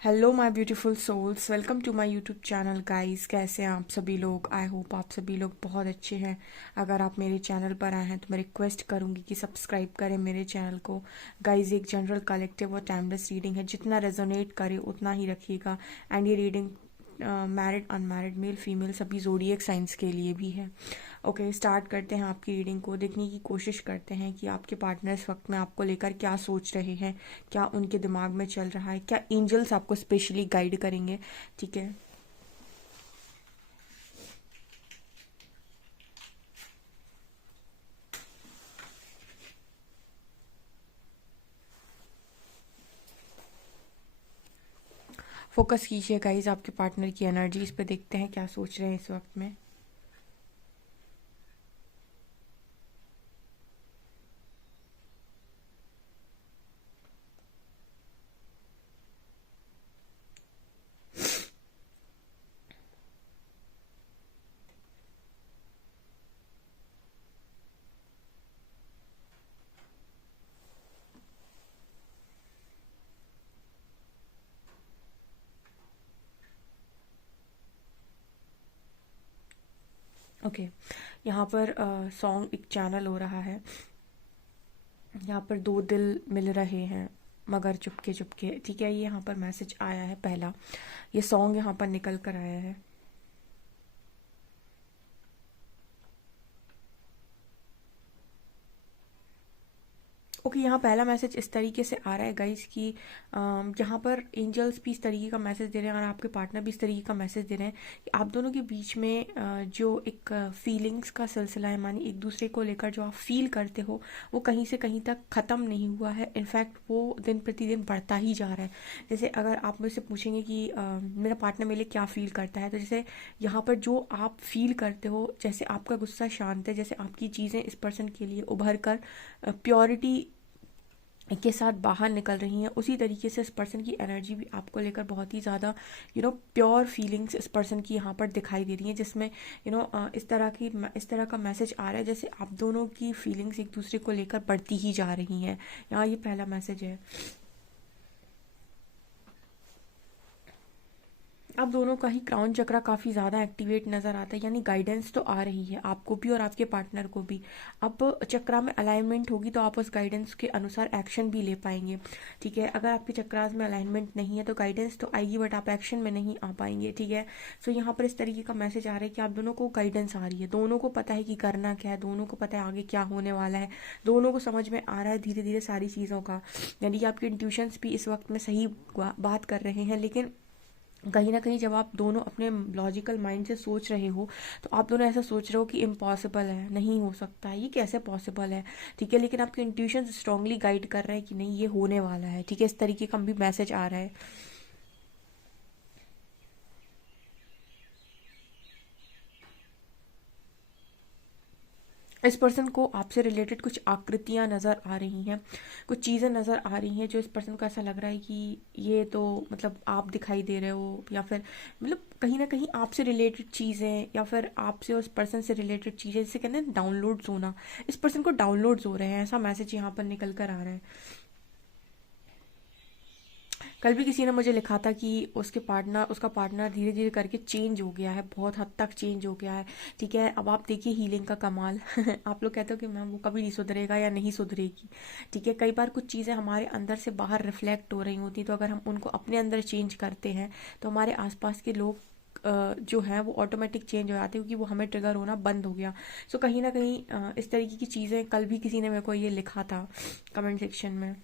Hello my beautiful souls, welcome to my YouTube channel guys. कैसे हैं आप सभी लोग? आई होप आप सभी लोग बहुत अच्छे हैं। अगर आप मेरे चैनल पर आए हैं तो मैं रिक्वेस्ट करूंगी कि सब्सक्राइब करें मेरे चैनल को। गाइस, एक जनरल कलेक्टिव और टाइमलेस रीडिंग है, जितना रेजोनेट करे उतना ही रखिएगा। एंड ये reading married unmarried male female सभी जोडिएक साइंस के लिए भी है। ओके, स्टार्ट करते हैं आपकी रीडिंग को। देखने की कोशिश करते हैं कि आपके पार्टनर इस वक्त में आपको लेकर क्या सोच रहे हैं, क्या उनके दिमाग में चल रहा है, क्या एंजल्स आपको स्पेशली गाइड करेंगे। ठीक है, फोकस कीजिए गाइज आपके पार्टनर की एनर्जीज पे। देखते हैं क्या सोच रहे हैं इस वक्त में। ओके, यहाँ पर सॉन्ग एक चैनल हो रहा है। यहाँ पर दो दिल मिल रहे हैं मगर चुपके चुपके। ठीक है, ये यहाँ पर मैसेज आया है पहला। ये सॉन्ग यहाँ पर निकल कर आया है। ओके, यहाँ पहला मैसेज इस तरीके से आ रहा है गाइस कि यहाँ पर एंजल्स भी इस तरीके का मैसेज दे रहे हैं और आपके पार्टनर भी इस तरीके का मैसेज दे रहे हैं कि आप दोनों के बीच में जो एक फीलिंग्स का सिलसिला है, मानी एक दूसरे को लेकर जो आप फील करते हो, वो कहीं से कहीं तक ख़त्म नहीं हुआ है। इनफैक्ट वो दिन प्रतिदिन बढ़ता ही जा रहा है। जैसे अगर आप मुझसे पूछेंगे कि मेरा पार्टनर मेरे लिए क्या फील करता है, तो जैसे यहाँ पर जो आप फील करते हो, जैसे आपका गुस्सा शांत है, जैसे आपकी चीज़ें इस पर्सन के लिए उभर कर प्योरिटी के साथ बाहर निकल रही हैं, उसी तरीके से इस पर्सन की एनर्जी भी आपको लेकर बहुत ही ज़्यादा प्योर फीलिंग्स इस पर्सन की यहाँ पर दिखाई दे रही हैं, जिसमें इस तरह का मैसेज आ रहा है जैसे आप दोनों की फीलिंग्स एक दूसरे को लेकर बढ़ती ही जा रही हैं। यहाँ ये पहला मैसेज है। अब दोनों का ही क्राउन चक्रा काफ़ी ज़्यादा एक्टिवेट नज़र आता है, यानी गाइडेंस तो आ रही है आपको भी और आपके पार्टनर को भी। अब चक्रा में अलाइनमेंट होगी तो आप उस गाइडेंस के अनुसार एक्शन भी ले पाएंगे। ठीक है, अगर आपके चक्रास में अलाइनमेंट नहीं है तो गाइडेंस तो आएगी बट आप एक्शन में नहीं आ पाएंगे। ठीक है, सो यहाँ पर इस तरीके का मैसेज आ रहा है कि आप दोनों को गाइडेंस आ रही है, दोनों को पता है कि करना क्या है, दोनों को पता है आगे क्या होने वाला है, दोनों को समझ में आ रहा है धीरे धीरे सारी चीज़ों का। यानी कि आपके इंट्यूशंस भी इस वक्त में सही बात कर रहे हैं। लेकिन कहीं ना कहीं जब आप दोनों अपने लॉजिकल माइंड से सोच रहे हो तो आप दोनों ऐसा सोच रहे हो कि इम्पॉसिबल है, नहीं हो सकता है, ये कैसे पॉसिबल है। ठीक है, लेकिन आपके इंट्यूशन स्ट्रांगली गाइड कर रहे हैं कि नहीं, ये होने वाला है। ठीक है, इस तरीके का भी मैसेज आ रहा है। इस पर्सन को आपसे रिलेटेड कुछ आकृतियां नज़र आ रही हैं, कुछ चीज़ें नज़र आ रही हैं जो इस पर्सन को ऐसा लग रहा है कि ये तो मतलब आप दिखाई दे रहे हो, या फिर मतलब कहीं ना कहीं आपसे रिलेटेड चीज़ें, या फिर आपसे उस पर्सन से रिलेटेड चीज़ें, जिसे कहते हैं डाउनलोड्स होना। इस पर्सन को डाउनलोड्स हो रहे हैं, ऐसा मैसेज यहाँ पर निकल कर आ रहा है। कल भी किसी ने मुझे लिखा था कि उसका पार्टनर धीरे धीरे करके चेंज हो गया है, बहुत हद तक चेंज हो गया है। ठीक है, अब आप देखिए हीलिंग का कमाल। आप लोग कहते हो कि मैम वो कभी नहीं सुधरेगा या नहीं सुधरेगी। ठीक है, कई बार कुछ चीज़ें हमारे अंदर से बाहर रिफ्लेक्ट हो रही होती, तो अगर हम उनको अपने अंदर चेंज करते हैं तो हमारे आसपास के लोग जो हैं वो ऑटोमेटिक चेंज हो जाते हैं, क्योंकि वो हमें ट्रिगर होना बंद हो गया। सो कहीं ना कहीं इस तरीके की चीज़ें कल भी किसी ने मेरे को ये लिखा था कमेंट सेक्शन में।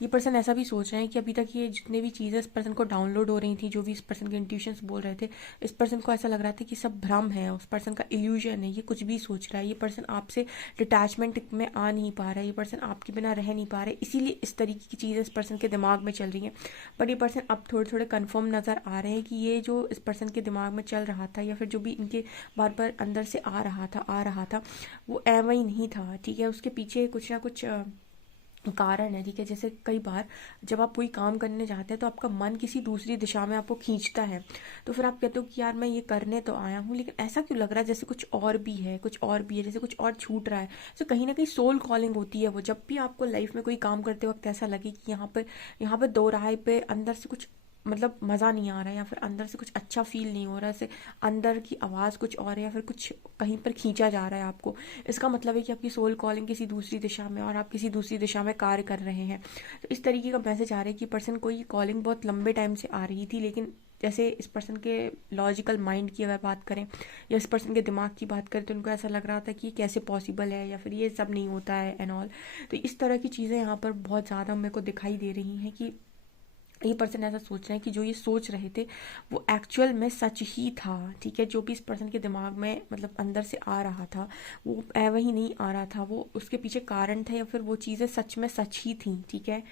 ये पर्सन ऐसा भी सोच रहे हैं कि अभी तक ये जितने भी चीज़ें इस पर्सन को डाउनलोड हो रही थी, जो भी इस पर्सन के इंट्यूशंस बोल रहे थे, इस पर्सन को ऐसा लग रहा था कि सब भ्रम है, उस पर्सन का इल्यूजन है, ये कुछ भी सोच रहा है। ये पर्सन आपसे डिटैचमेंट में आ नहीं पा रहा है, ये पर्सन आपके बिना रह नहीं पा रहे, इसीलिए इस तरीके की चीज़ें इस पर्सन के दिमाग में चल रही हैं। बट ये पर्सन अब थोड़े थोड़े कन्फर्म नज़र आ रहे हैं कि ये जो इस पर्सन के दिमाग में चल रहा था, या फिर जो भी इनके बार बार अंदर से आ रहा था वो एवं ही नहीं था। ठीक है, उसके पीछे कुछ ना कुछ कारण है, ठीक है। जैसे कई बार जब आप कोई काम करने जाते हैं तो आपका मन किसी दूसरी दिशा में आपको खींचता है, तो फिर आप कहते हो कि यार मैं ये करने तो आया हूँ लेकिन ऐसा क्यों लग रहा है जैसे कुछ और भी है, कुछ और भी है, जैसे कुछ और छूट रहा है। तो कहीं ना कहीं सोल कॉलिंग होती है वो, जब भी आपको लाइफ में कोई काम करते वक्त ऐसा लगे कि यहाँ पर दो राह पे अंदर से कुछ मतलब मज़ा नहीं आ रहा है, या फिर अंदर से कुछ अच्छा फील नहीं हो रहा है, ऐसे अंदर की आवाज़ कुछ और है, या फिर कुछ कहीं पर खींचा जा रहा है आपको, इसका मतलब है कि आपकी सोल कॉलिंग किसी दूसरी दिशा में और आप किसी दूसरी दिशा में कार्य कर रहे हैं। तो इस तरीके का मैसेज आ रहा है कि पर्सन को ये कॉलिंग बहुत लंबे टाइम से आ रही थी, लेकिन जैसे इस पर्सन के लॉजिकल माइंड की अगर बात करें या इस पर्सन के दिमाग की बात करें तो उनको ऐसा लग रहा था कि ये कैसे पॉसिबल है या फिर ये सब नहीं होता है एंड ऑल। तो इस तरह की चीज़ें यहाँ पर बहुत ज़्यादा मेरे को दिखाई दे रही हैं कि ये पर्सन ऐसा सोच रहे हैं कि जो ये सोच रहे थे वो एक्चुअल में सच ही था, ठीक है। जो भी इस पर्सन के दिमाग में मतलब अंदर से आ रहा था वो वही नहीं आ रहा था, वो उसके पीछे कारण थे या फिर वो चीज़ें सच में सच ही थी, ठीक है।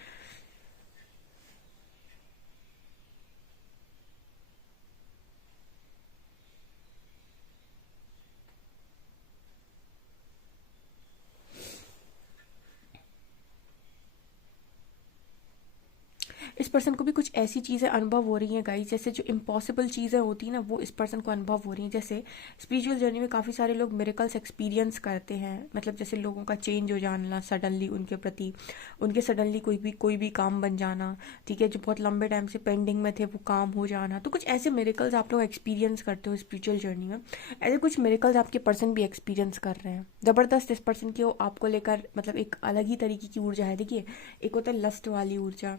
इस पर्सन को भी कुछ ऐसी चीज़ें अनुभव हो रही हैं गाइस, जैसे जो इम्पॉसिबल चीज़ें होती हैं ना वो इस पर्सन को अनुभव हो रही हैं। जैसे स्पिरिचुअल जर्नी में काफ़ी सारे लोग मिरेकल्स एक्सपीरियंस करते हैं, मतलब जैसे लोगों का चेंज हो जाना सडनली उनके प्रति, उनके सडनली कोई भी काम बन जाना, ठीक है, जो बहुत लंबे टाइम से पेंडिंग में थे वो काम हो जाना। तो कुछ ऐसे मिरेकल्स आप लोग एक्सपीरियंस करते हो स्पिरिचुअल जर्नी में, ऐसे कुछ मिरेकल्स आपके पर्सन भी एक्सपीरियंस कर रहे हैं। ज़बरदस्त इस पर्सन की आपको लेकर मतलब एक अलग ही तरीके की ऊर्जा है। देखिए, एक होता है लस्ट वाली ऊर्जा,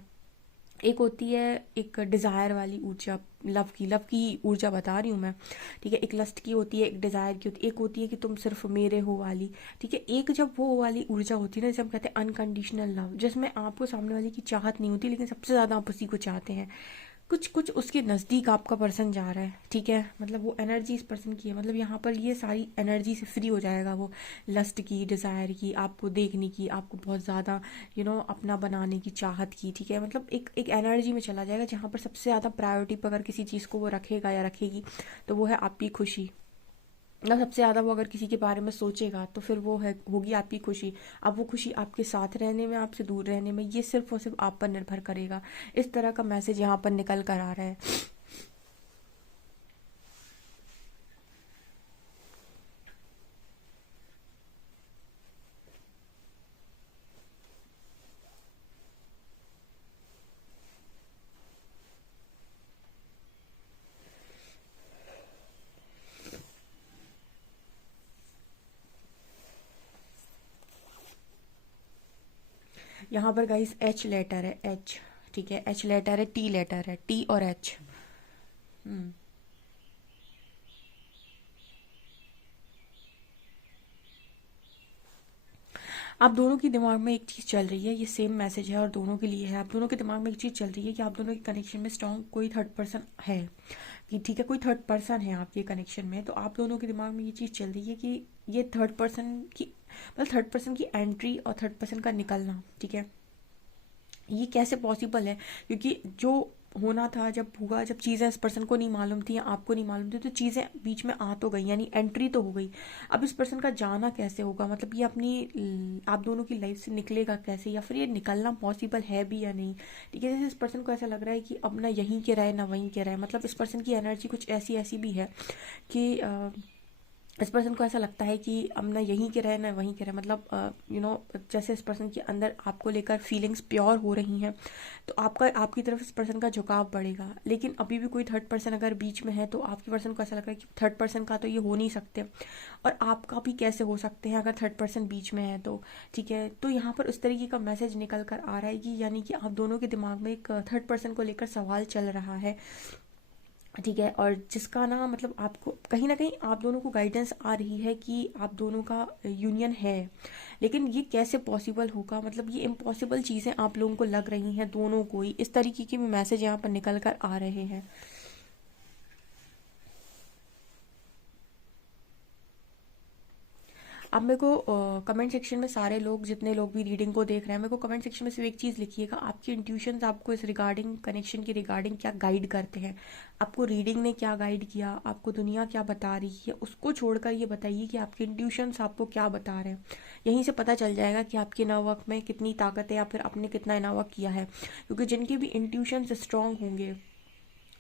एक होती है एक डिज़ायर वाली ऊर्जा, लव की ऊर्जा बता रही हूँ मैं, ठीक है। एक लस्ट की होती है, एक डिज़ायर की होती है, एक होती है कि तुम सिर्फ मेरे हो वाली, ठीक है। एक जब वो वाली ऊर्जा होती है ना, जब कहते हैं अनकंडीशनल लव, जिसमें आपको सामने वाले की चाहत नहीं होती लेकिन सबसे ज़्यादा आप उसी को चाहते हैं, कुछ कुछ उसके नज़दीक आपका पर्सन जा रहा है, ठीक है। मतलब वो एनर्जी इस पर्सन की है, मतलब यहाँ पर ये सारी एनर्जी से फ्री हो जाएगा वो, लस्ट की, डिज़ायर की, आपको देखने की, आपको बहुत ज़्यादा अपना बनाने की चाहत की, ठीक है। मतलब एक एनर्जी में चला जाएगा जहाँ पर सबसे ज़्यादा प्रायोरिटी पर अगर किसी चीज़ को वो रखेगा या रखेगी तो वो है आपकी खुशी। ना सबसे ज़्यादा वो अगर किसी के बारे में सोचेगा तो फिर वो है होगी आपकी खुशी। अब वो खुशी आपके साथ रहने में, आपसे दूर रहने में, ये सिर्फ और सिर्फ आप पर निर्भर करेगा। इस तरह का मैसेज यहाँ पर निकल कर आ रहा है। यहाँ पर गाइस एच लेटर है, एच, ठीक है, एच लेटर है, टी लेटर है, टी और एच। हम्म। आप दोनों के दिमाग में एक चीज़ चल रही है, ये सेम मैसेज है और दोनों के लिए है। आप दोनों के दिमाग में एक चीज़ चल रही है कि आप दोनों के कनेक्शन में स्ट्रॉन्ग कोई थर्ड पर्सन है, कि ठीक है कोई थर्ड पर्सन है आपके कनेक्शन में। तो आप दोनों के दिमाग में ये चीज़ चल रही है कि ये थर्ड पर्सन की मतलब थर्ड पर्सन की एंट्री और थर्ड पर्सन का निकलना, ठीक है, ये कैसे पॉसिबल है। क्योंकि जो होना था जब हुआ, जब चीज़ें इस पर्सन को नहीं मालूम थी या आपको नहीं मालूम थी, तो चीज़ें बीच में आ तो गई, यानी एंट्री तो हो गई। अब इस पर्सन का जाना कैसे होगा, मतलब ये अपनी आप दोनों की लाइफ से निकलेगा कैसे, या फिर ये निकलना पॉसिबल है भी या नहीं, ठीक है। जैसे इस पर्सन को ऐसा लग रहा है कि अब ना यहीं के रहे ना वहीं के रहे, मतलब इस पर्सन की एनर्जी कुछ ऐसी ऐसी भी है कि इस पर्सन को ऐसा लगता है कि अब ना यहीं के रहे ना वहीं के रहे, मतलब जैसे इस पर्सन के अंदर आपको लेकर फीलिंग्स प्योर हो रही हैं तो आपका आपकी तरफ इस पर्सन का झुकाव बढ़ेगा। लेकिन अभी भी कोई थर्ड पर्सन अगर बीच में है तो आपकी पर्सन को ऐसा लग रहा है कि थर्ड पर्सन का तो ये हो नहीं सकते, और आपका भी कैसे हो सकते हैं अगर थर्ड पर्सन बीच में है तो, ठीक है। तो यहाँ पर उस तरीके का मैसेज निकल कर आ रहा है कि यानी कि आप दोनों के दिमाग में एक थर्ड पर्सन को लेकर सवाल चल रहा है, ठीक है। और जिसका ना मतलब आपको कहीं ना कहीं आप दोनों को गाइडेंस आ रही है कि आप दोनों का यूनियन है, लेकिन ये कैसे पॉसिबल होगा, मतलब ये इम्पॉसिबल चीज़ें आप लोगों को लग रही हैं दोनों को ही। इस तरीके के भी मैसेज यहाँ पर निकल कर आ रहे हैं। आप मेरे को कमेंट सेक्शन में सारे लोग, जितने लोग भी रीडिंग को देख रहे हैं, मेरे को कमेंट सेक्शन में सिर्फ एक चीज़ लिखिएगा, आपकी इंट्यूशंस आपको इस रिगार्डिंग कनेक्शन के रिगार्डिंग क्या गाइड करते हैं। आपको रीडिंग ने क्या गाइड किया, आपको दुनिया क्या बता रही है, उसको छोड़कर ये बताइए कि आपके इंट्यूशंस आपको क्या बता रहे हैं। यहीं से पता चल जाएगा कि आपके इनर वर्क में कितनी ताकत है या फिर आपने कितना इनर वर्क किया है। क्योंकि जिनके भी इंट्यूशंस स्ट्रांग होंगे,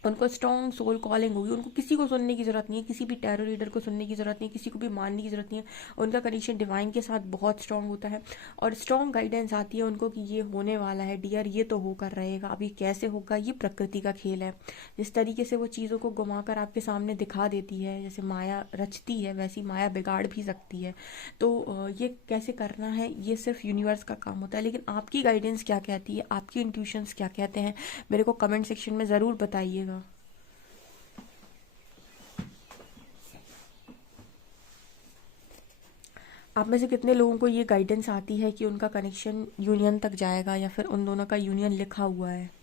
उनको स्ट्रॉन्ग सोल कॉलिंग होगी, उनको किसी को सुनने की ज़रूरत नहीं है, किसी भी टैरो रीडर को सुनने की ज़रूरत नहीं है, किसी को भी मानने की ज़रूरत नहीं है। उनका कनेक्शन डिवाइन के साथ बहुत स्ट्रांग होता है और स्ट्रांग गाइडेंस आती है उनको कि ये होने वाला है डियर, ये तो होकर रहेगा, अभी कैसे होगा ये प्रकृति का खेल है। जिस तरीके से वो चीज़ों को घुमाकर आपके सामने दिखा देती है, जैसे माया रचती है वैसी माया बिगाड़ भी सकती है। तो ये कैसे करना है ये सिर्फ यूनिवर्स का काम होता है। लेकिन आपकी गाइडेंस क्या कहती है, आपकी इंट्यूशंस क्या कहते हैं, मेरे को कमेंट सेक्शन में ज़रूर बताइएगा। आप में से कितने लोगों को ये गाइडेंस आती है कि उनका कनेक्शन यूनियन तक जाएगा या फिर उन दोनों का यूनियन लिखा हुआ है।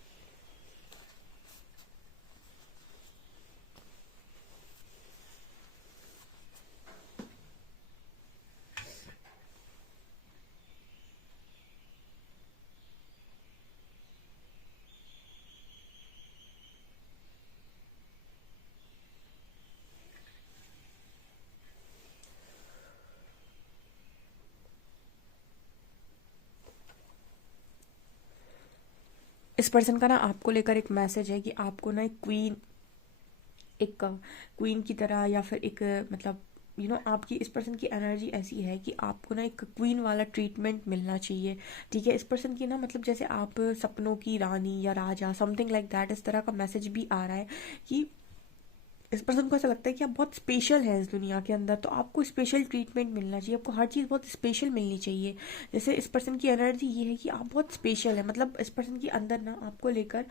इस पर्सन का ना आपको लेकर एक मैसेज है कि आपको ना एक क्वीन की तरह या फिर एक मतलब आपकी इस पर्सन की एनर्जी ऐसी है कि आपको ना एक क्वीन वाला ट्रीटमेंट मिलना चाहिए। ठीक है, इस पर्सन की ना मतलब जैसे आप सपनों की रानी या राजा, समथिंग लाइक दैट, इस तरह का मैसेज भी आ रहा है कि इस पर्सन को ऐसा लगता है कि आप बहुत स्पेशल हैं इस दुनिया के अंदर, तो आपको स्पेशल ट्रीटमेंट मिलना चाहिए, आपको हर चीज़ बहुत स्पेशल मिलनी चाहिए। जैसे इस पर्सन की एनर्जी ये है कि आप बहुत स्पेशल है, मतलब इस पर्सन के अंदर ना आपको लेकर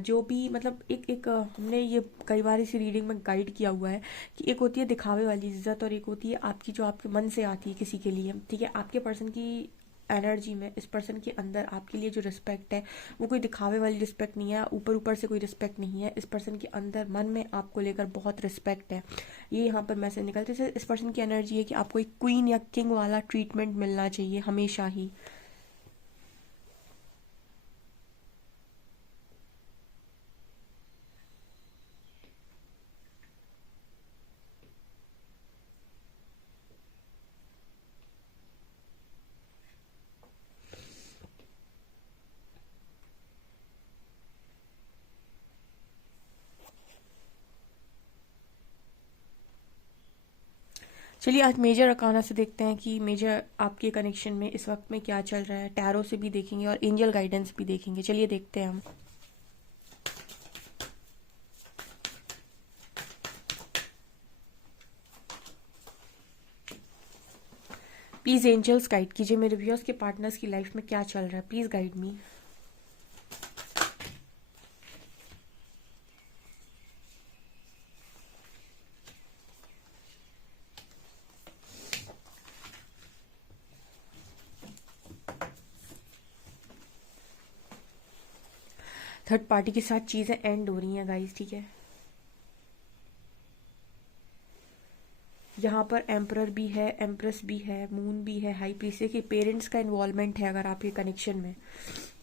जो भी मतलब एक एक हमने ये कई बार इसी रीडिंग में गाइड किया हुआ है कि एक होती है दिखावे वाली इज्जत और एक होती है आपकी जो आपके मन से आती है किसी के लिए। ठीक है, आपके पर्सन की एनर्जी में इस पर्सन के अंदर आपके लिए जो रिस्पेक्ट है वो कोई दिखावे वाली रिस्पेक्ट नहीं है, ऊपर ऊपर से कोई रिस्पेक्ट नहीं है। इस पर्सन के अंदर मन में आपको लेकर बहुत रिस्पेक्ट है। ये यहाँ पर मैसेज निकलते हैं। इस पर्सन की एनर्जी है कि आपको एक क्वीन या किंग वाला ट्रीटमेंट मिलना चाहिए हमेशा ही। चलिए आज मेजर अकाना से देखते हैं कि मेजर आपके कनेक्शन में इस वक्त में क्या चल रहा है। टैरो से भी देखेंगे और एंजल गाइडेंस भी देखेंगे। चलिए देखते हैं हम। प्लीज़ एंजल्स गाइड कीजिए मेरे व्यूअर्स के पार्टनर्स की लाइफ में क्या चल रहा है, please guide me. Third party के साथ चीज़ें एंड हो रही हैं गाइस। ठीक है, यहाँ पर एम्परर भी है, एम्प्रेस भी है, मून भी है, हाई प्रीस्ट है कि पेरेंट्स का इन्वॉल्वमेंट है अगर आपके कनेक्शन में।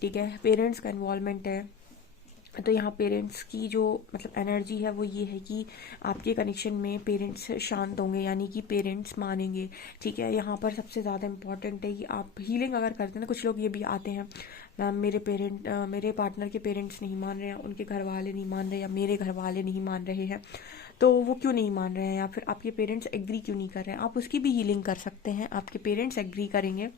ठीक है, पेरेंट्स का इन्वॉल्वमेंट है। तो यहाँ पेरेंट्स की जो मतलब एनर्जी है वो ये है कि आपके कनेक्शन में पेरेंट्स शांत होंगे, यानी कि पेरेंट्स मानेंगे। ठीक है, यहाँ पर सबसे ज़्यादा इम्पॉर्टेंट है कि आप हीलिंग अगर करते हैं ना, कुछ लोग ये भी आते हैं मैम मेरे पार्टनर के पेरेंट्स नहीं मान रहे हैं, उनके घर वाले नहीं मान रहे या मेरे घर वाले नहीं मान रहे हैं, तो वो क्यों नहीं मान रहे हैं या फिर आपके पेरेंट्स एग्री क्यों नहीं कर रहे हैं, आप उसकी भी हीलिंग कर सकते हैं। आपके पेरेंट्स एग्री करेंगे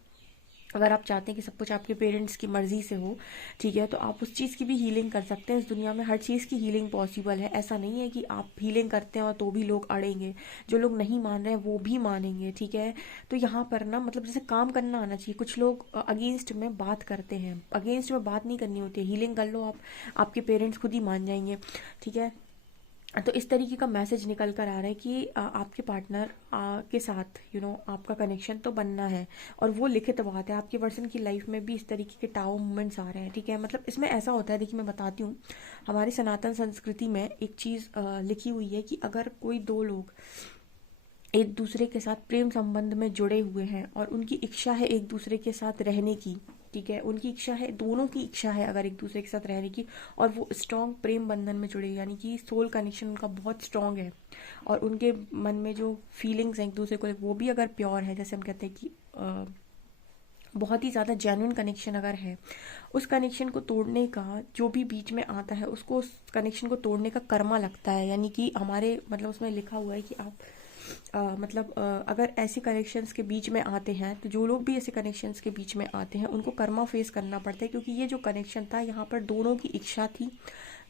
अगर आप चाहते हैं कि सब कुछ आपके पेरेंट्स की मर्जी से हो। ठीक है, तो आप उस चीज़ की भी हीलिंग कर सकते हैं। इस दुनिया में हर चीज़ की हीलिंग पॉसिबल है। ऐसा नहीं है कि आप हीलिंग करते हैं और तो भी लोग अड़ेंगे, जो लोग नहीं मान रहे हैं वो भी मानेंगे। ठीक है, तो यहाँ पर ना मतलब जैसे काम करना आना चाहिए। कुछ लोग अगेंस्ट में बात करते हैं, अगेंस्ट में बात नहीं करनी होती है, हीलिंग कर लो आप, आपके पेरेंट्स खुद ही मान जाएंगे। ठीक है, तो इस तरीके का मैसेज निकल कर आ रहा है कि आपके पार्टनर के साथ आपका कनेक्शन तो बनना है और वो लिखित बात है। आपके पर्सन की लाइफ में भी इस तरीके के टाओ मोमेंट्स आ रहे हैं। ठीक है, मतलब इसमें ऐसा होता है, देखिए मैं बताती हूँ, हमारी सनातन संस्कृति में एक चीज़ लिखी हुई है कि अगर कोई दो लोग एक दूसरे के साथ प्रेम संबंध में जुड़े हुए हैं और उनकी इच्छा है एक दूसरे के साथ रहने की। ठीक है, उनकी इच्छा है, दोनों की इच्छा है अगर एक दूसरे के साथ रहने की, और वो स्ट्रॉन्ग प्रेम बंधन में जुड़े, यानी कि सोल कनेक्शन उनका बहुत स्ट्रॉन्ग है। और उनके मन में जो फीलिंग्स हैं एक दूसरे को वो भी अगर प्योर है, जैसे हम कहते हैं कि बहुत ही ज़्यादा जेन्युइन कनेक्शन अगर है, उस कनेक्शन को तोड़ने का जो भी बीच में आता है उसको उस कनेक्शन को तोड़ने का कर्मा लगता है। यानी कि हमारे मतलब उसमें लिखा हुआ है कि आप अगर ऐसे कनेक्शंस के बीच में आते हैं, तो जो लोग भी ऐसे कनेक्शंस के बीच में आते हैं उनको कर्मा फेस करना पड़ता है, क्योंकि ये जो कनेक्शन था यहाँ पर दोनों की इच्छा थी,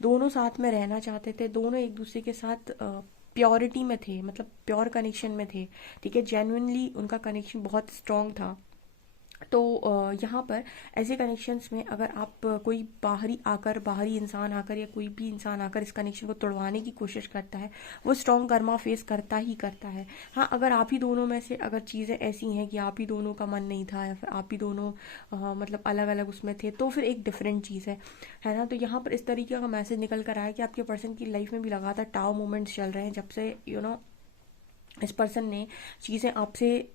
दोनों साथ में रहना चाहते थे, दोनों एक दूसरे के साथ प्योरिटी में थे, मतलब प्योर कनेक्शन में थे। ठीक है, जेन्युइनली उनका कनेक्शन बहुत स्ट्रांग था। तो यहाँ पर ऐसे कनेक्शंस में अगर आप कोई बाहरी इंसान आकर या कोई भी इंसान आकर इस कनेक्शन को तोड़वाने की कोशिश करता है, वो स्ट्रॉन्ग कर्मा फेस करता ही करता है। हाँ, अगर आप ही दोनों में से अगर चीज़ें ऐसी हैं कि आप ही दोनों का मन नहीं था या फिर आप ही दोनों मतलब अलग अलग उसमें थे, तो फिर एक डिफरेंट चीज़ है ना। तो यहाँ पर इस तरीके का मैसेज निकल कर आया कि आपके पर्सन की लाइफ में भी लगातार टाव मोमेंट्स चल रहे हैं, जब से इस पर्सन ने चीज़ें आपसे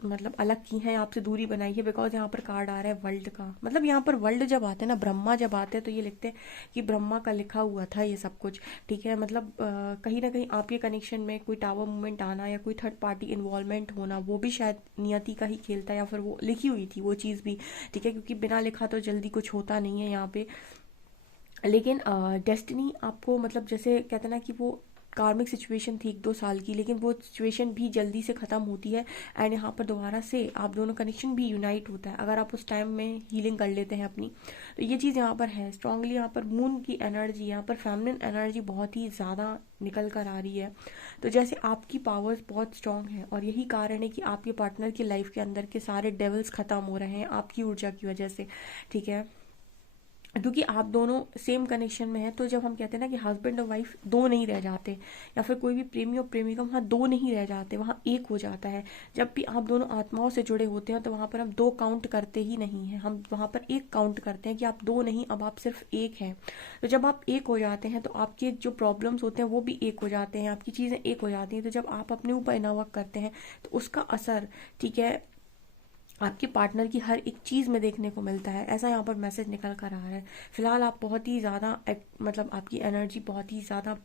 मतलब अलग की हैं, आपसे दूरी बनाई है। बिकॉज यहाँ पर कार्ड आ रहा है वर्ल्ड का, मतलब यहाँ पर वर्ल्ड जब आते हैं ना, ब्रह्मा जब आते हैं, तो ये लिखते हैं कि ब्रह्मा का लिखा हुआ था ये सब कुछ। ठीक है, मतलब कहीं ना कहीं आपके कनेक्शन में कोई टावर मूवमेंट आना या कोई थर्ड पार्टी इन्वॉल्वमेंट होना, वो भी शायद नियति का ही खेल था, या फिर वो लिखी हुई थी वो चीज़ भी। ठीक है, क्योंकि बिना लिखा तो जल्दी कुछ होता नहीं है यहाँ पे। लेकिन डेस्टिनी आपको मतलब जैसे कहते हैं ना कि वो कार्मिक सिचुएशन थी 1-2 साल की, लेकिन वो सिचुएशन भी जल्दी से ख़त्म होती है। एंड यहाँ पर दोबारा से आप दोनों कनेक्शन भी यूनाइट होता है अगर आप उस टाइम में हीलिंग कर लेते हैं अपनी। तो ये चीज़ यहाँ पर है स्ट्रांगली। यहाँ पर मून की एनर्जी, यहाँ पर फेमिनिन एनर्जी बहुत ही ज़्यादा निकल कर आ रही है। तो जैसे आपकी पावर्स बहुत स्ट्रांग है, और यही कारण है कि आपके पार्टनर की लाइफ के अंदर के सारे डेवल्स ख़त्म हो रहे हैं आपकी ऊर्जा की वजह से। ठीक है, क्योंकि आप दोनों सेम कनेक्शन में हैं। तो जब हम कहते हैं ना कि हस्बैंड और वाइफ दो नहीं रह जाते, या फिर कोई भी प्रेमी और प्रेमिका, वहाँ दो नहीं रह जाते, वहाँ एक हो जाता है। जब भी आप दोनों आत्माओं से जुड़े होते हैं तो वहाँ पर हम दो काउंट करते ही नहीं हैं, हम वहाँ पर एक काउंट करते हैं कि आप दो नहीं, अब आप सिर्फ एक हैं। तो जब आप एक हो जाते हैं तो आपके जो प्रॉब्लम्स होते हैं वो भी एक हो जाते हैं, आपकी चीज़ें एक हो जाती हैं। तो जब आप अपने ऊपर इनवर्क करते हैं तो उसका असर, ठीक है, आपके पार्टनर की हर एक चीज़ में देखने को मिलता है। ऐसा यहाँ पर मैसेज निकल कर आ रहा है। फिलहाल आप बहुत ही ज़्यादा मतलब आपकी एनर्जी बहुत ही ज़्यादा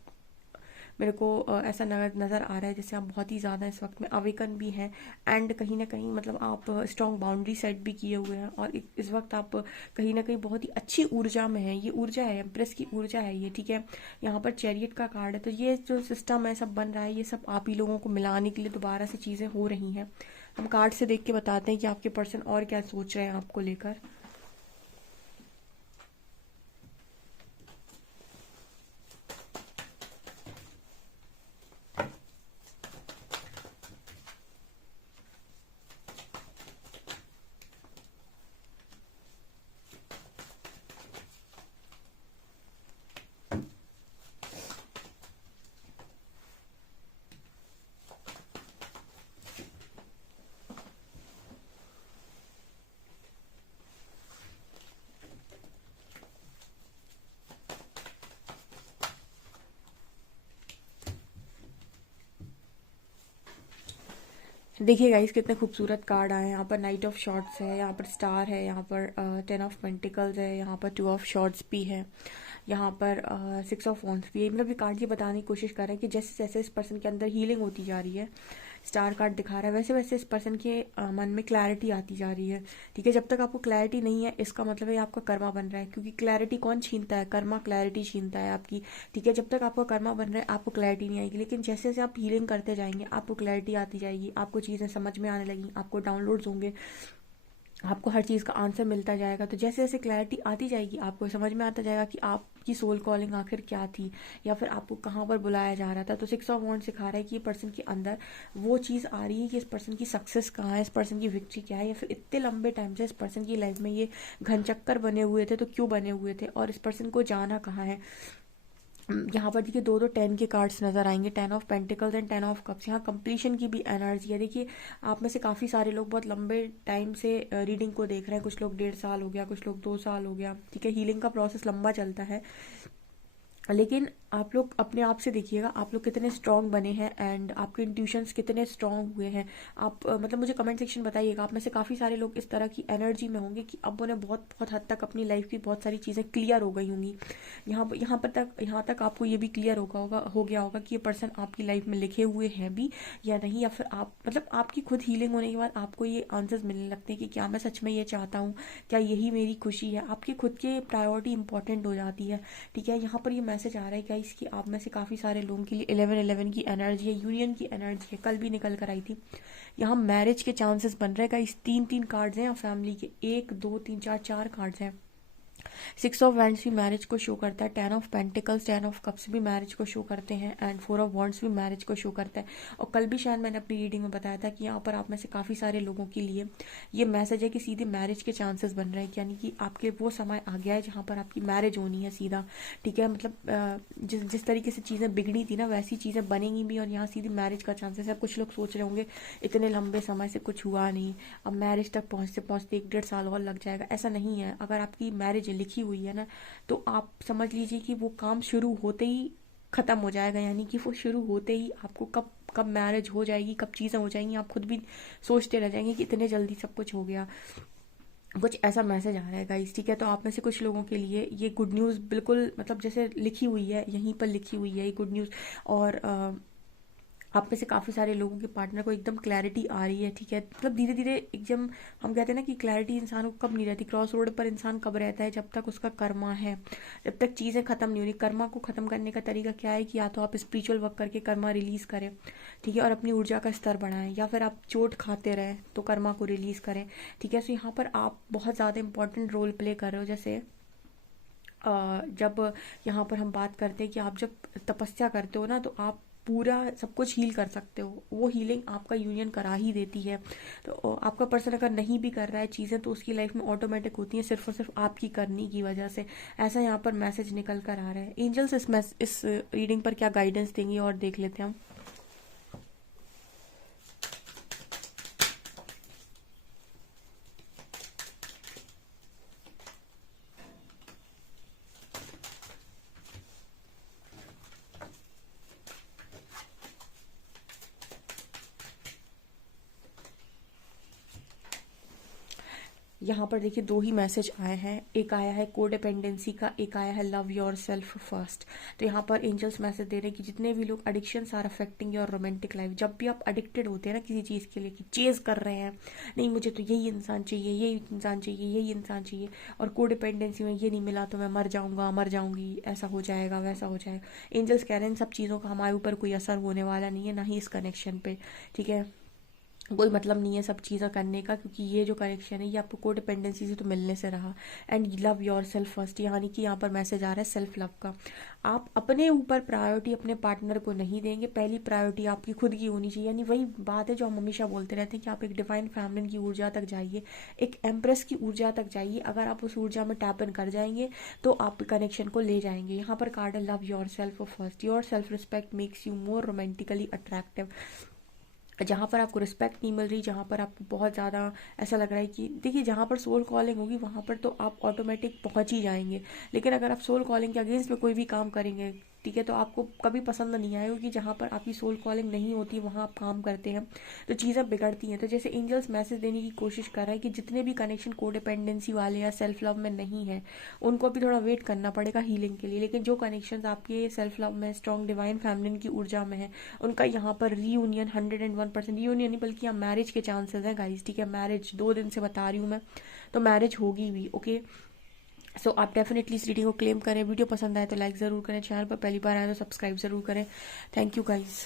मेरे को ऐसा नज़र आ रहा है जैसे आप बहुत ही ज़्यादा इस वक्त में अवेकन भी हैं। एंड कहीं ना कहीं मतलब आप स्ट्रॉन्ग बाउंड्री सेट भी किए हुए हैं, और इस वक्त आप कहीं ना कहीं बहुत ही अच्छी ऊर्जा में हैं। ये ऊर्जा है एम्प्रेस की ऊर्जा है ये। ठीक है, यहाँ पर चैरियट का कार्ड है। तो ये जो सिस्टम है सब बन रहा है, ये सब आप ही लोगों को मिलाने के लिए दोबारा से चीज़ें हो रही हैं। हम कार्ड से देख के बताते हैं कि आपके पर्सन और क्या सोच रहे हैं आपको लेकर। देखिए गाइस, कितने खूबसूरत कार्ड आए हैं। यहाँ पर नाइट ऑफ शॉर्ट्स है, यहाँ पर स्टार है, यहाँ पर 10 ऑफ पेंटिकल्स है, यहाँ पर 2 ऑफ शॉर्ट्स भी है, यहाँ पर 6 ऑफ वॉन्ड्स भी है। मतलब ये कार्ड ये बताने की कोशिश कर रहे हैं कि जैसे जैसे इस पर्सन के अंदर हीलिंग होती जा रही है, स्टार कार्ड दिखा रहा है, वैसे वैसे इस पर्सन के मन में क्लैरिटी आती जा रही है। ठीक है, जब तक आपको क्लैरिटी नहीं है, इसका मतलब है आपका कर्मा बन रहा है, क्योंकि क्लैरिटी कौन छीनता है? कर्मा क्लैरिटी छीनता है आपकी। ठीक है, जब तक आपका कर्मा बन रहा है आपको क्लैरिटी नहीं आएगी, लेकिन जैसे जैसे आप हीलिंग करते जाएंगे आपको क्लैरिटी आती जाएगी, आपको चीज़ें समझ में आने लगी, आपको डाउनलोड्स होंगे, आपको हर चीज़ का आंसर मिलता जाएगा। तो जैसे जैसे क्लैरिटी आती जाएगी आपको समझ में आता जाएगा कि आपकी सोल कॉलिंग आखिर क्या थी, या फिर आपको कहाँ पर बुलाया जा रहा था। तो 6 ऑफ वॉन्ड सिखा रहा है कि ये पर्सन के अंदर वो चीज़ आ रही है कि इस पर्सन की सक्सेस कहाँ है, इस पर्सन की विक्ट्री क्या है, या फिर इतने लंबे टाइम से इस पर्सन की लाइफ में ये घन चक्कर बने हुए थे तो क्यों बने हुए थे, और इस पर्सन को जाना कहाँ है। यहाँ पर देखिए दो दो 10 के कार्ड्स नजर आएंगे, 10 of pentacles and 10 of cups. यहाँ कंप्लीशन की भी एनर्जी है। देखिए आप में से काफ़ी सारे लोग बहुत लंबे टाइम से रीडिंग को देख रहे हैं, कुछ लोग 1.5 साल हो गया, कुछ लोग 2 साल हो गया। ठीक है, हीलिंग का प्रोसेस लंबा चलता है, लेकिन आप लोग अपने आप से देखिएगा आप लोग कितने स्ट्रांग बने हैं एंड आपके इंट्यूशंस कितने स्ट्रांग हुए हैं। आप मतलब मुझे कमेंट सेक्शन बताइएगा, आप में से काफ़ी सारे लोग इस तरह की एनर्जी में होंगे कि अब उन्हें बहुत बहुत हद तक अपनी लाइफ की बहुत सारी चीज़ें क्लियर हो गई होंगी। यहाँ तक आपको ये भी क्लियर हो गया होगा कि ये पर्सन आपकी लाइफ में लिखे हुए हैं भी या नहीं, या फिर आप मतलब आपकी खुद हीलिंग होने के बाद आपको ये आंसर्स मिलने लगते हैं कि क्या मैं सच में ये चाहता हूँ, क्या यही मेरी खुशी है। आपकी खुद की प्रायोरिटी इंपॉर्टेंट हो जाती है। ठीक है, यहाँ पर ये मैसेज आ रहा है गाइस कि आप में से काफ़ी सारे लोगों के लिए 11-11 की एनर्जी है, यूनियन की एनर्जी है, कल भी निकल कर आई थी। यहाँ मैरिज के चांसेस बन रहे हैं गाइस। 3-3 कार्ड्स हैं फैमिली के, 1 2 3 4 कार्ड्स हैं। 6 ऑफ वैंड्स भी मैरिज को शो करता है, 10 ऑफ पेंटिकल्स 10 ऑफ कप्स भी मैरिज को शो करते हैं एंड 4 ऑफ वॉन्ड्स भी मैरिज को शो करता है। और कल भी शायद मैंने अपनी रीडिंग में बताया था कि यहाँ पर आप में से काफ़ी सारे लोगों के लिए ये मैसेज है कि सीधे मैरिज के चांसेस बन रहे हैं, यानी कि आपके वो समय आ गया है जहाँ पर आपकी मैरिज होनी है सीधा। ठीक है, मतलब जिस तरीके से चीज़ें बिगड़ी थी ना वैसी चीज़ें बनेंगी भी, और यहाँ सीधी मैरिज का चांसेस है। कुछ लोग सोच रहे होंगे इतने लंबे समय से कुछ हुआ नहीं, अब मैरिज तक पहुँचते पहुँचते 1-1.5 साल और लग जाएगा। ऐसा नहीं है, अगर आपकी मैरिज लिखी हुई है ना तो आप समझ लीजिए कि वो काम शुरू होते ही खत्म हो जाएगा, यानी कि वो शुरू होते ही आपको कब कब मैरिज हो जाएगी, कब चीज़ें हो जाएंगी, आप खुद भी सोचते रह जाएंगे कि इतने जल्दी सब कुछ हो गया। कुछ ऐसा मैसेज आ रहा है गाइस। ठीक है, तो आप में से कुछ लोगों के लिए ये गुड न्यूज़ बिल्कुल मतलब जैसे लिखी हुई है, यहीं पर लिखी हुई है ये गुड न्यूज़। और आप में से काफ़ी सारे लोगों के पार्टनर को एकदम क्लैरिटी आ रही है। ठीक है, मतलब धीरे धीरे एकदम हम कहते हैं ना कि क्लैरिटी इंसान को कब नहीं रहती, क्रॉस रोड पर इंसान कब रहता है, जब तक उसका कर्मा है, जब तक चीज़ें खत्म नहीं होनी। कर्मा को खत्म करने का तरीका क्या है कि या तो आप स्पिरिचुअल वर्क करके कर्मा रिलीज करें, ठीक है, और अपनी ऊर्जा का स्तर बढ़ाएं, या फिर आप चोट खाते रहें तो कर्मा को रिलीज करें। ठीक है, तो यहाँ पर आप बहुत ज़्यादा इंपॉर्टेंट रोल प्ले कर रहे हो। जैसे जब यहाँ पर हम बात करते हैं कि आप जब तपस्या करते हो ना तो आप पूरा सब कुछ हील कर सकते हो, वो हीलिंग आपका यूनियन करा ही देती है। तो आपका पर्सन अगर नहीं भी कर रहा है चीज़ें तो उसकी लाइफ में ऑटोमेटिक होती हैं, सिर्फ और सिर्फ आपकी करनी की वजह से। ऐसा यहाँ पर मैसेज निकल कर आ रहा है। एंजल्स इस रीडिंग पर क्या गाइडेंस देंगे और देख लेते हैं हम। यहाँ पर देखिए 2 ही मैसेज आए हैं, एक आया है कोडिपेंडेंसी का, एक आया है लव योर सेल्फ फर्स्ट। तो यहाँ पर एंजल्स मैसेज दे रहे हैं कि जितने भी लोग addictions are affecting your romantic life, जब भी आप एडिक्टेड होते हैं ना किसी चीज़ के लिए कि चेज कर रहे हैं, नहीं मुझे तो यही इंसान चाहिए, यही इंसान चाहिए, यही इंसान चाहिए, और कोडिपेंडेंसी में ये नहीं मिला तो मैं मर जाऊंगा, मर जाऊंगी, ऐसा हो जाएगा, वैसा हो जाएगा। एंजल्स कह रहे हैं इन सब चीज़ों का हमारे ऊपर कोई असर होने वाला नहीं है, ना ही इस कनेक्शन पे। ठीक है, कोई मतलब नहीं है सब चीज़ें करने का, क्योंकि ये जो कनेक्शन है ये आपको कोडिपेंडेंसी से तो मिलने से रहा। And love your self first, यानी कि यहाँ पर मैसेज आ रहा है सेल्फ लव का। आप अपने ऊपर प्रायोरिटी अपने पार्टनर को नहीं देंगे, पहली प्रायोरिटी आपकी खुद की होनी चाहिए। यानी वही बात है जो हम हमेशा बोलते रहते हैं कि आप एक डिवाइन फेमिनिन की ऊर्जा तक जाइए, एक एम्प्रेस की ऊर्जा तक जाइए। अगर आप उस ऊर्जा में टैप इन कर जाएंगे तो आप कनेक्शन को ले जाएंगे। यहाँ पर कार्ड है love your self first, your self respect makes you more romantically attractive. जहाँ पर आपको रिस्पेक्ट नहीं मिल रही, जहाँ पर आपको बहुत ज़्यादा ऐसा लग रहा है कि देखिए जहाँ पर सोल कॉलिंग होगी वहाँ पर तो आप ऑटोमेटिक पहुँच ही जाएंगे, लेकिन अगर आप सोल कॉलिंग के अगेंस्ट में कोई भी काम करेंगे, ठीक है, तो आपको कभी पसंद नहीं आएगा कि जहाँ पर आपकी सोल कॉलिंग नहीं होती वहाँ आप काम करते हैं तो चीज़ें बिगड़ती हैं। तो जैसे एंजल्स मैसेज देने की कोशिश कर रहा है कि जितने भी कनेक्शन कोडिपेंडेंसी वाले या सेल्फ लव में नहीं है उनको अभी थोड़ा वेट करना पड़ेगा हीलिंग के लिए, लेकिन जो कनेक्शन आपके सेल्फ लव में स्ट्रॉन्ग डिवाइन फेमिनिन की ऊर्जा में है उनका यहाँ पर रीयूनियन 101% रीयूनियन नहीं बल्कि यहाँ मैरिज के चांसेस हैं गाइस। ठीक है, मैरिज 2 दिन से बता रही हूँ मैं, तो मैरिज होगी भी। ओके, सो आप डेफिनेटली इस रीडिंग को क्लेम करें। वीडियो पसंद आए तो लाइक ज़रूर करें, चैनल पर पहली बार आए तो सब्सक्राइब ज़रूर करें। Thank you guys.